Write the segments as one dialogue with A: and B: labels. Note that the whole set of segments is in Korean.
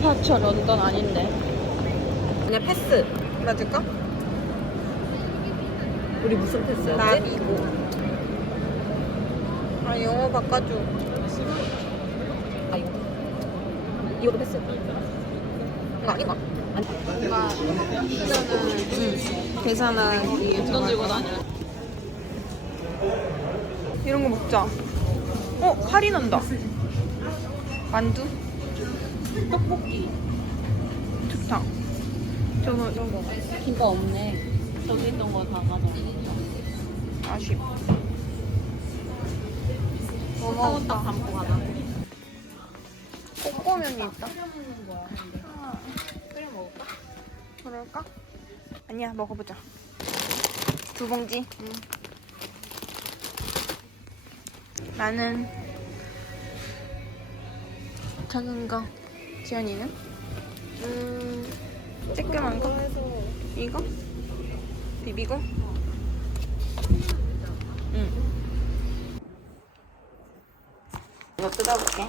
A: 디파처 런던 아닌데.
B: 그냥 패스 맞을까?
A: 우리 무슨 패스였지?
B: 나비고 아 영어 바꿔줘
A: 아 이거. 이거도 패스.
B: 이거 아닌가? 뭔가 응. 계산하기
A: 돈 들고 다녀.
B: 이런 거 먹자 어? 할인한다 만두?
A: 떡볶이.
B: 좋다 저거 저거
A: 김밥 없네. 저기 있던 거 다 가져왔어.
B: 아쉽 뭐
A: 사고 딱? 담고 가자.
B: 꼬꼬면이 있다.
A: 끓여 먹을까?
B: 그럴까? 아니야 먹어보자 두 봉지 나는 작은 거 지연이는? 음 쬐끄만 거? 이거? 비비고? 응
A: 이거 뜯어볼게.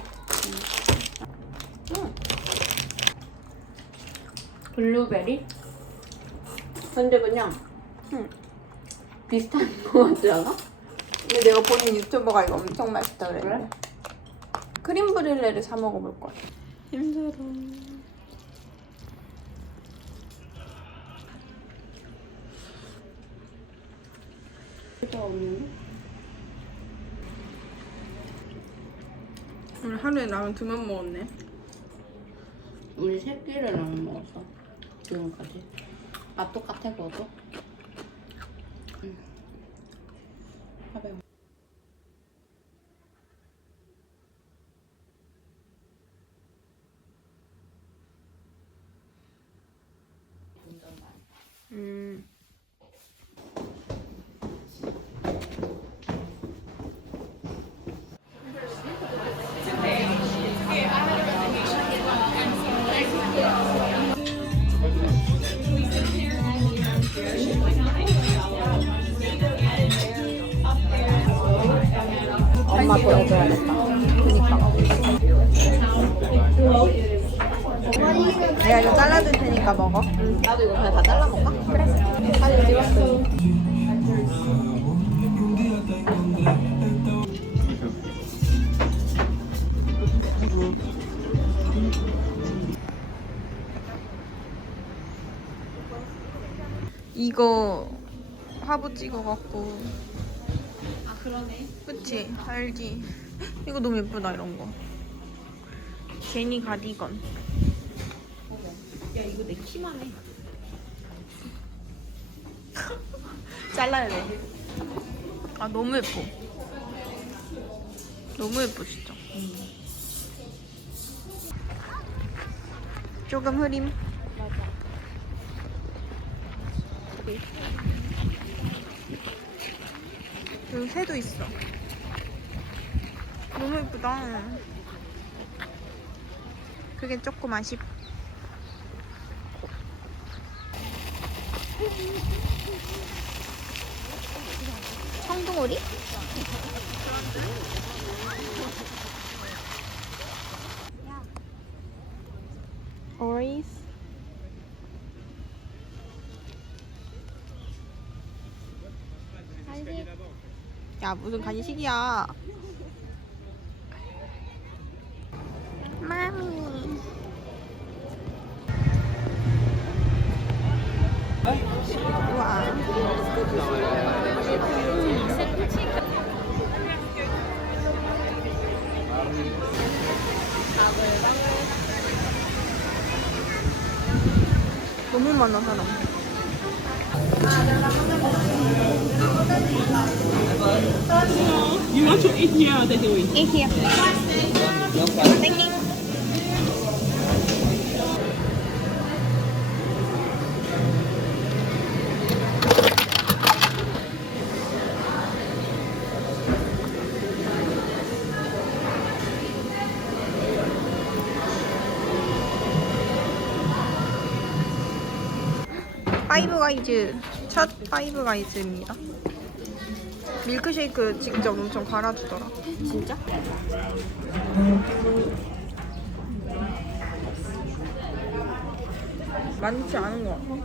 A: 음. 블루베리? 근데 그냥
B: 응.
A: 비슷한 거 같지 않아?
B: 근데 내가 보는 유튜버가 이거 엄청 맛있다 그랬는데
A: 그래?
B: 크림 브릴레를 사 먹어볼 거야 힘들어? 오늘 하루에 라면 두 번 먹었네
A: 우리 새끼를 안 먹었어. 지금까지. 맛 똑같아, 그것도? 응. 가벼워.
B: 음.
A: 엄마 보여줘야겠다.
B: 내가 이거 잘라줄 테니까 먹어
A: 나도 이거 그냥 다 잘라 먹까? 그래. 사진 찍었어.
B: 이거 화보 찍어갖고
A: 아, 그러네.
B: 그치 알지 이거 너무 예쁘다 이런 거 제니 가디건
A: 야, 이거 내 키만 해.
B: 잘라야 돼 아 너무 예뻐. 너무 예뻐 진짜. 조금 흐림.
A: 맞아.
B: 여기 새도 있어. 너무 예쁘다. 그게 조금 아쉽 청 오리스 야 무슨 간식이야
C: You.
B: 파이브 가이즈 첫 파이브 가이즈입니다. 밀크쉐이크 직접 엄청 갈아주더라.
A: 진짜?
B: 많지 않은 것 같아.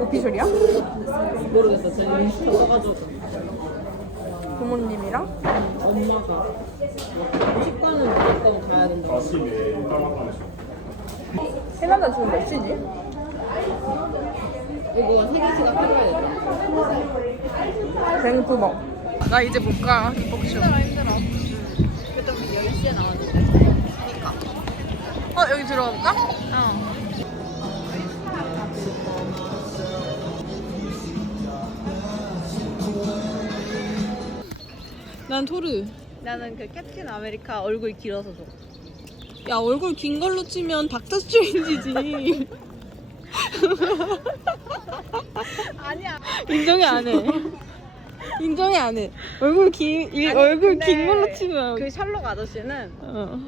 B: 오피셜이야?
D: 모르겠어. 제가 인스타 써가지고
B: 부모님이랑?
D: 엄마가 식단은 무조건 가야 된다고.
B: 해남자 지금 몇 시지?
D: 이거 세 개씩가 필요해.
B: 뱅크버. 나 이제 못 가, 힙복쇼.
E: 힘들어 힘들어. 그때 우리 10시에 나왔는데.
B: 그니까. 어, 여기 들어가 볼까? 난 토르.
E: 나는 그 캡틴 아메리카 얼굴 길어서 줘.
B: 야, 얼굴 긴 걸로 치면 닥터 스트레인지지.
E: 아니야.
B: 인정이 안 해. 인정이 안 해. 얼굴 긴, 이,
E: 아니,
B: 얼굴
E: 근데
B: 긴 걸로 치면.
E: 그 샬록 아저씨는
B: 어.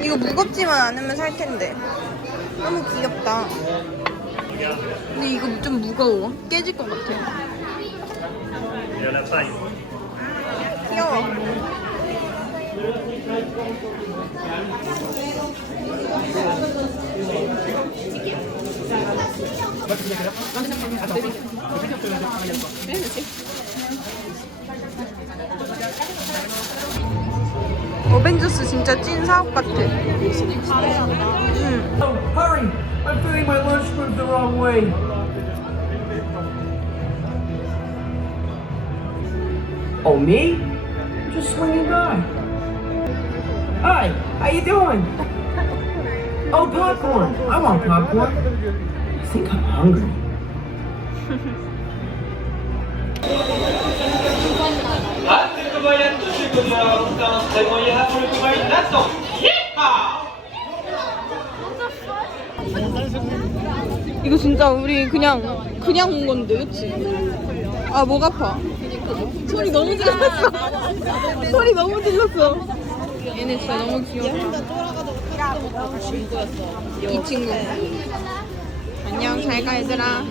B: 이거 무겁지만 않으면 살 텐데. 너무 귀엽다. 근데 이거 좀 무거워. 깨질 것 같아. 귀여워. 어벤져스 진짜 찐 사업 같아. 응.
F: Hurry! I'm feeling my lunch moved the wrong way. Oh, me? I'm just swinging by. Hi, how you doing? Oh, popcorn. I want popcorn. I think I'm hungry.
B: 이거 진짜 우리 그냥 그냥 온 건데, 그치? 아, 목 아파. 소리 너무 질렀어. 소리 너무 질렀어. 얘네 진짜 너무 귀여워. 이 친구. 안녕, 잘 가, 얘들아.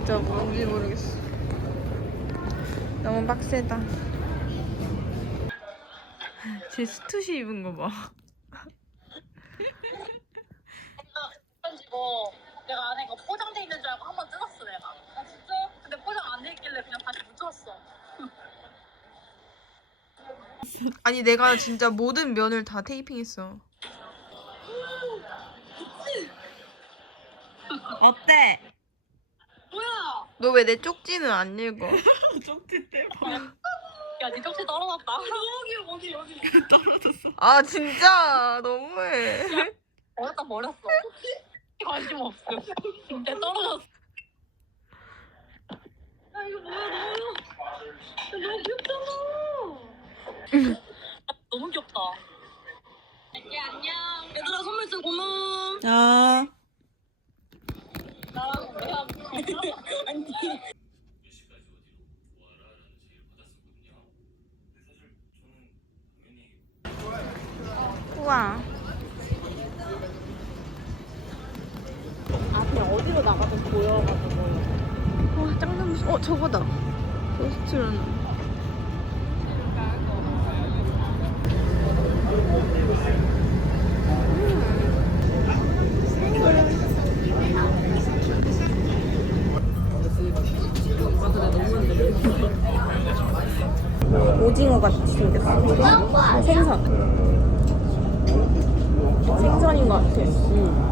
B: 진짜 뭔지 모르겠어. 너무 빡세다. 제 스투시 입은 거 봐.
A: 어, 내가 안에 이거 포장돼 있는 줄 알고 한 번 뜯었어 내가. 아 진짜? 근데 포장 안 돼 있길래 그냥 다시 묻혔어.
B: 아니 내가 진짜 모든 면을 다 테이핑했어.
E: 어때?
B: 너 왜 내 쪽지는 안 읽어?
A: 야, 니 쪽지 떨어졌다. 여기 어디 여기.
B: 아 진짜 너무해.
A: 버렸다 버렸어. 관심 없어. 진짜 떨어졌어.
B: 오징어 같이 생겼어. 생선. 생선인 것 같아. 음.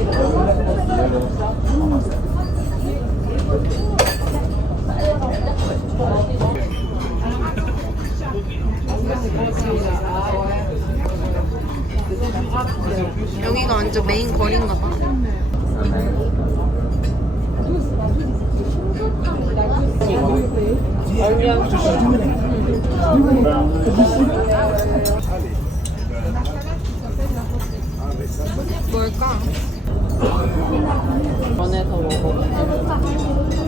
B: 여기가 완전 메인 거리인가 봐. 음. 뭘까? 전에서 먹어.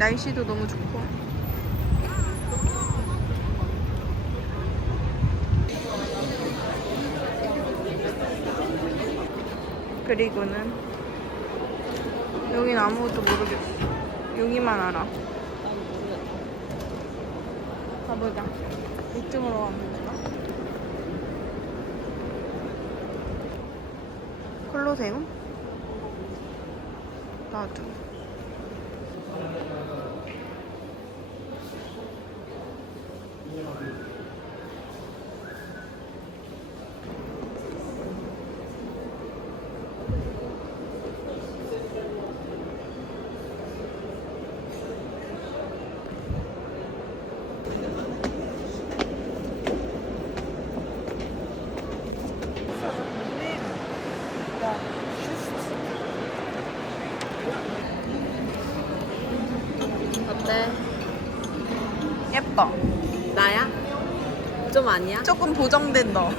B: 날씨도 너무 좋고. 그리고는 여긴 아무것도 모르겠어. 여기만 알아. 가보자. 이쪽으로 가면 되나? 콜로세움? 나도.
A: 어때?
B: 예뻐.
A: 나야? 좀 아니야?
B: 조금 보정된 너.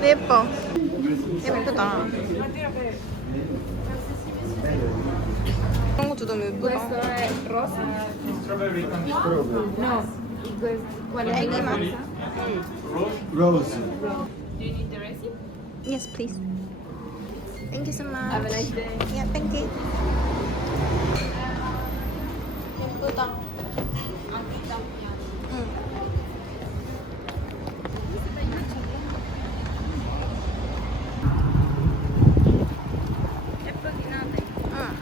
B: 네, 예뻐. 예쁘다. 이런 것도 너무 예쁘다. 애기만.
G: Rose.
B: Yes, please. Thank you so much. Have a nice day. Yeah, thank you. 예쁘다. 응. 예쁘긴 하네. 응.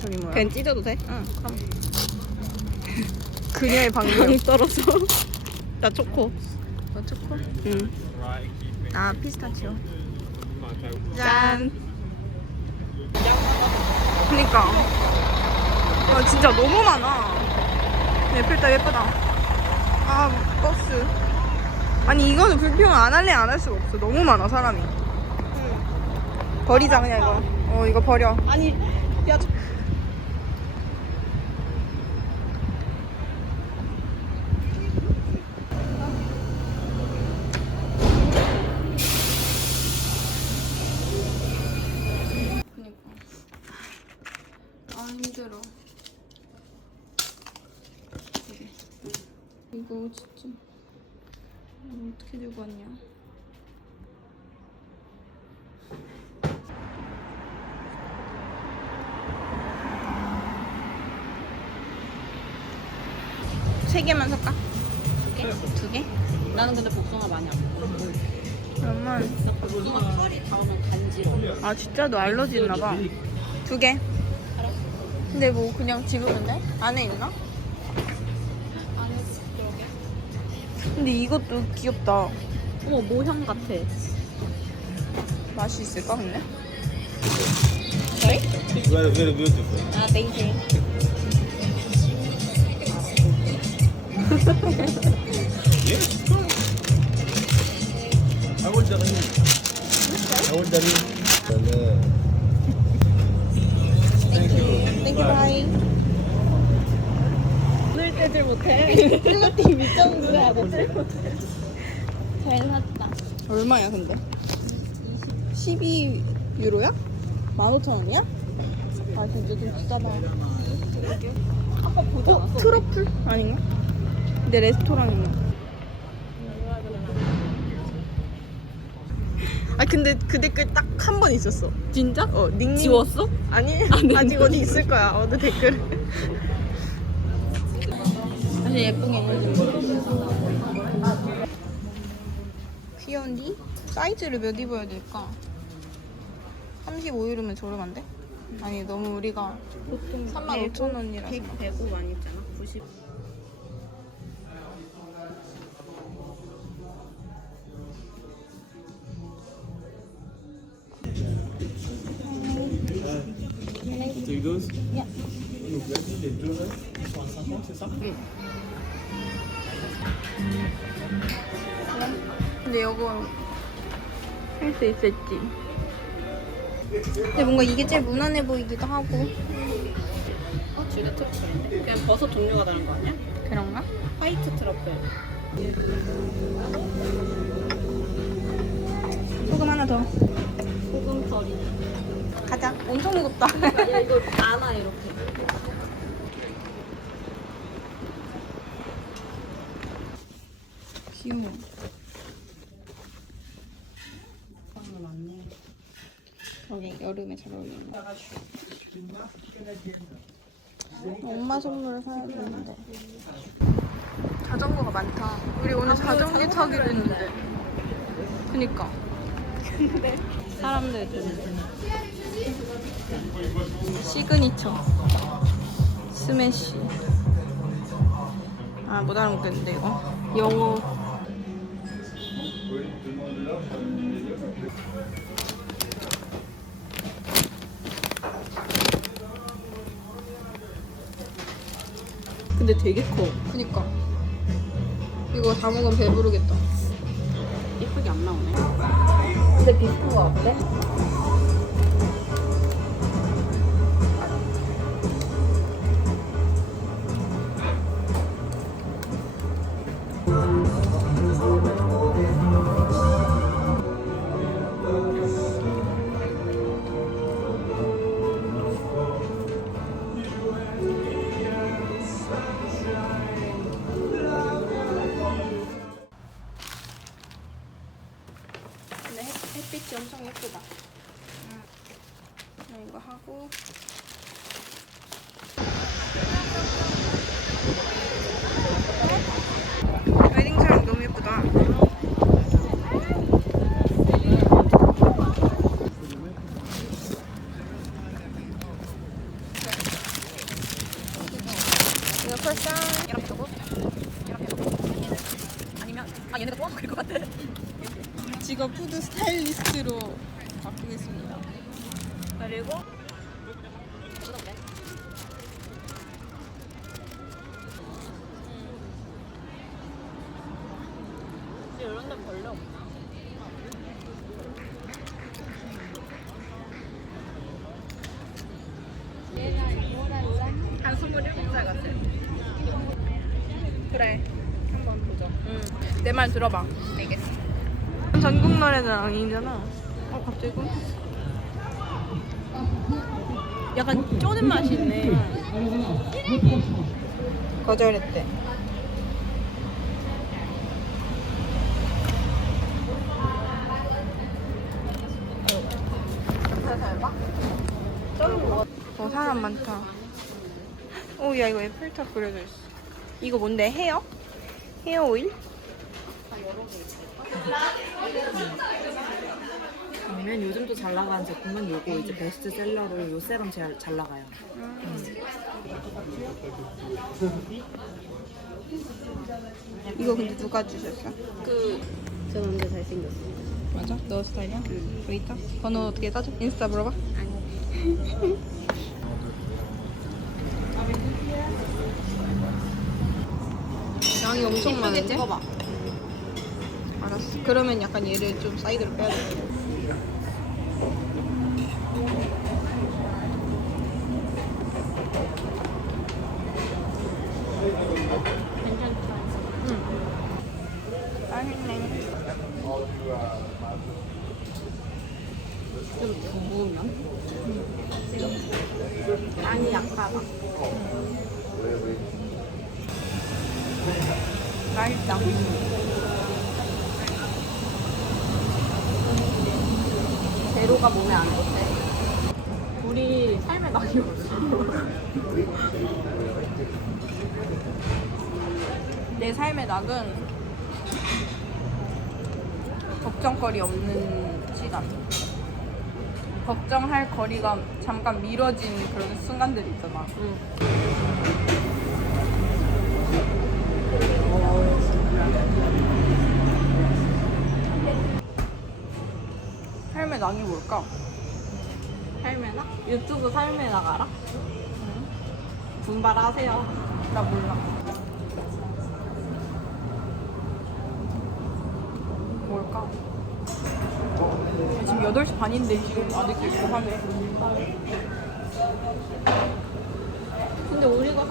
B: 저기 뭐야? 그냥 찢어도 돼? 응, 그녀의 방금 떨어져. 나 초코. 너 초코? 응. 나 피스타치오. 짠. 그니까. 와 진짜 너무 많아. 예쁘다 예쁘다. 아 버스. 아니 이거는 불평 안 할래 안 할 수가 없어. 너무 많아 사람이. 버리자 그냥 이거. 어 이거 버려. 아니 야. 저- 그니까. 아 힘들어. 그래. 이거 진짜 이거 어떻게 들고 왔냐? 세 개만 살까?
A: 두 개? 두 개? 나는 근데 복숭아 많이 안 먹어.
B: 그러면
A: 복숭아 털이 닿으면 간지러워.
B: 아 진짜 너 알러지 있나 봐. 두 개. 근데 뭐 그냥 집으면 돼? 안에 있나? 근데 이것도 귀엽다.
A: 어머 모형 같아.
B: 맛이 있을까 근데?
G: Very, very beautiful.
A: 아, 땡큐.
G: Yes, come. I will tell you. I will tell you.
B: 땡큐 바이.
A: 오 늘 떼질 못해. 플러팅 밑정주야, 잘 샀다.
B: 얼마야 근데? 12 유로야? 15,000원이야? 아 진짜 좀 비싸다.
A: 아까 보지
B: 어?
A: 않았어?
B: 트러플? 아닌가? 근데 레스토랑이네. 아 근데 그 댓글 딱 한 번 있었어.
A: 진짜?
B: 어 닉님
A: 지웠어?
B: 아니
A: 네.
B: 아직 어디 있을 거야 어느 댓글.
A: 사실 예쁜 게 있는데.
B: 귀여운디? 사이즈를 몇 입어야 될까? 35유로면 저렴한데? 아니 너무 우리가
A: 보통
B: 35,000원이라서
A: 100, 105 많이 있잖아. 90.
G: Take those?
A: Yeah.
G: Les deux là, 150, c'est ça
B: 근데 이거 할 수 있을지. 근데 뭔가 이게 제일 무난해 보이기도 하고
A: 어, 둘다 트러플인데? 그냥 버섯 종류가 다른 거 아니야?
B: 그런가?
A: 화이트 트러플.
B: 소금 하나 더.
A: 소금 커리.
B: 가자. 엄청 무겁다.
A: 야, 이거 안아, 이렇게.
B: 귀여워.
A: 빵이 많네.
B: 저게 여름에 잘 어울리는 거. 엄마 선물 사야 되는데. 자전거가 많다. 우리 오늘 자전거 타기로 했는데. 그니까. 근데 사람들 시그니처 스매시 아 못 알아먹겠는데 이거 영어
A: 근데 되게 커.
B: 그니까 이거 다 먹으면 배부르겠다
A: 예쁘게 안 나오네.
B: 근데 비슷한 거 같대? 펄짱.
A: 이렇게 두고, 이렇게 두고. 아니면, 아, 얘네가 또 그릴 것 같아.
B: 직업 푸드 스타일리스트로 바꾸겠습니다.
A: 그리고, 이런 데 별로 없나? 한 27살 같아.
B: 그래.
A: 한번 보자.
B: 응. 내 말 들어봐.
A: 알겠어.
B: 전국 노래는 아니잖아. 어, 갑자기 끊겼어. 약간 쪼는 맛이 있네. 거절했대. 어, 사람 많다. 오, 야, 이거 애플탑 그려져 있어. 이거 뭔데? 헤어? 헤어 오일?
H: 아니면 요즘도 잘 나가는 제품은 요거 이제 베스트셀러로 요 세럼 잘, 잘 나가요.
B: 이거 근데 누가 주셨어?
A: 그, 저 남자 잘생겼어.
B: 맞아? 너 스타일이야? 웨이터? 번호 어떻게 따져? 인스타 물어봐? 양이 엄청 많은데?
A: 찍어봐.
B: 알았어. 그러면 약간 얘를 좀 사이드로 빼야 돼.
A: 좀 부으면? 양이 약하다.
B: 맛있다.
A: 재료가 몸에 안 좋대. 우리 삶에 낙이 없어.
B: 내 삶의 낙은 걱정거리 없는 시간. 걱정할 거리가 잠깐 미뤄진 그런 순간들이 있잖아. 삶의 낙이 뭘까?
A: 삶의 낙? 유튜브 삶의 낙 알아? 분발하세요.
B: 나 몰라. 뭘까? 지금 8시 반인데 지금 아직도 있고 하네.
A: 근데 우리가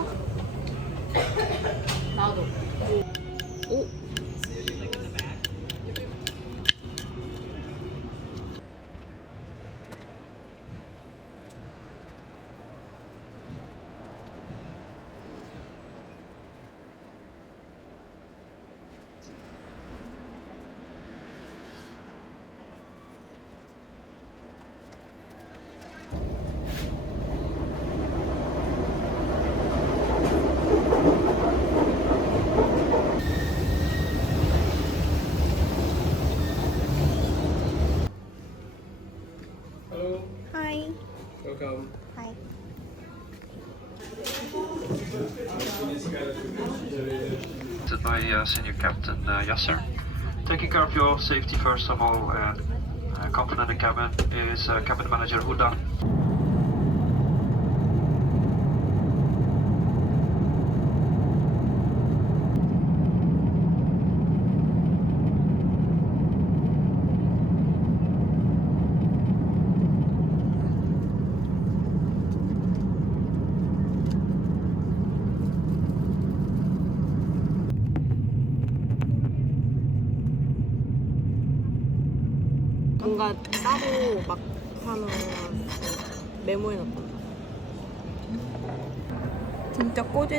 I: by uh, Senior Captain uh, Yasser. Taking care of your safety first of all, and uh, company in the cabin is uh, Cabin Manager Huda.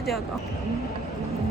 A: 메모